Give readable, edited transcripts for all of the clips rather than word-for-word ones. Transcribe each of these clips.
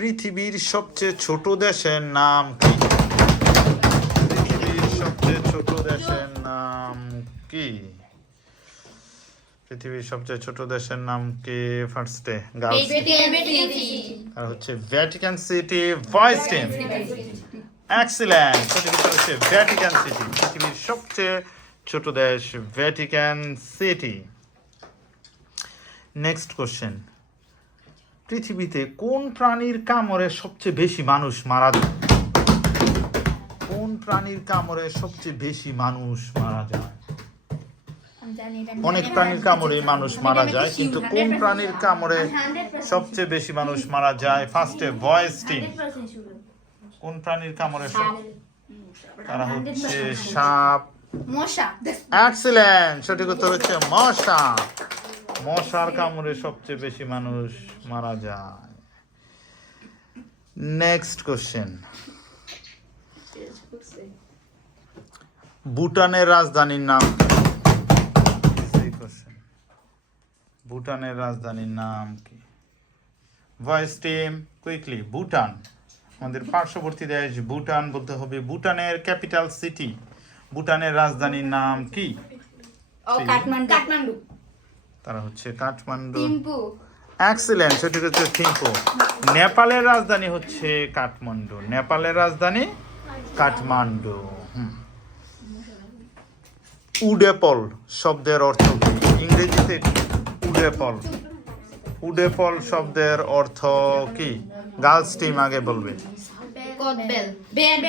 পৃথিবীর সবচেয়ে ছোট দেশের নাম কি? পৃথিবীর সবচেয়ে ছোট দেশের নাম কি? পৃথিবীর সবচেয়ে ছোট দেশের নাম কি? ফার্স্টে গার্লস আর হচ্ছে Vatican city. Voice team excellent. সঠিক উত্তর হচ্ছে ভ্যাটিকান সিটি। পৃথিবীর সবচেয়ে ছোট দেশ ভ্যাটিকান সিটি। নেক্সট কোশ্চেন, পৃথিবীতে কোন প্রাণীর কামড়ে সবচেয়ে বেশি মানুষ মারা যায়? কোন প্রাণীর কামড়ে সবচেয়ে বেশি মানুষ মারা যায়? অনেক প্রাণীর কামড়ে মানুষ মারা যায়, কিন্তু কোন প্রাণীর কামড়ে সবচেয়ে বেশি মানুষ মারা যায়? ফার্স্টে ভয়েস টিম কোন প্রাণীর কামড়ে তারা হচ্ছে সাপ। মশা। এক্সিলেন্ট। সঠিক উত্তর হচ্ছে মশা। মশার কামড়ে সবচেয়ে বেশি মানুষ মারা যায়। নেক্সট কোশ্চেন, ভুটানের রাজধানীর নাম কি? ভুটানের রাজধানীর নাম কি? Voice team quickly. ভুটান আমাদের পার্শ্ববর্তী দেশ ভুটান বলতে হবে। ভুটানের ক্যাপিটাল সিটি, ভুটানের রাজধানীর নাম কি? কাঠমান্ডু। তারা হচ্ছে কাঠমান্ডু। থিম্পু। এক্সিলেন্ট। সঠিক হচ্ছে থিম্পু। নেপালের রাজধানী হচ্ছে কাঠমান্ডু। নেপালের রাজধানী কাঠমান্ডু। উডেপল শব্দের অর্থ কি? ইংরেজিতে উডেপল। উডেপল শব্দের অর্থ কি? গার্লস টিম আগে বলবে। কদবেল। বেল।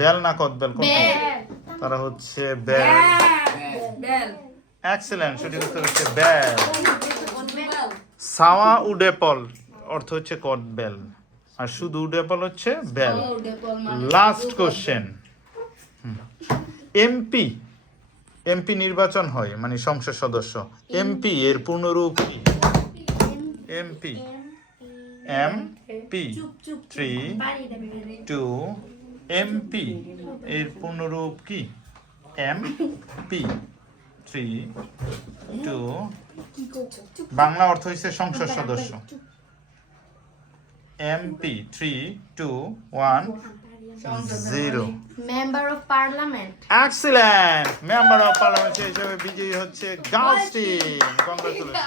বেল না কদবেল কোনটা? তারা হচ্ছে বেল। এক্সিলেন্ট। সঠিক উত্তর হচ্ছে বেল। সাওয়া উডেপল অর্থ হচ্ছে কদবেল, আর শুধু উডেপল হচ্ছে বেল। লাস্ট কোশ্চেন, এমপি এমপি নির্বাচন হয় মানে সংসদ সদস্য। এমপি এর পূর্ণরূপ কি? এমপি এমপি 3 2 এমপি এর পূর্ণরূপ কি? এমপি 3 2 বাংলা অর্থ হচ্ছে সংসদ সদস্য। MP 3 2 1 0 member of parliament. Excellent. Member of parliament হিসেবে বিজয়ী হচ্ছে গার্লস টিম। কংগ্রাচুলেশন।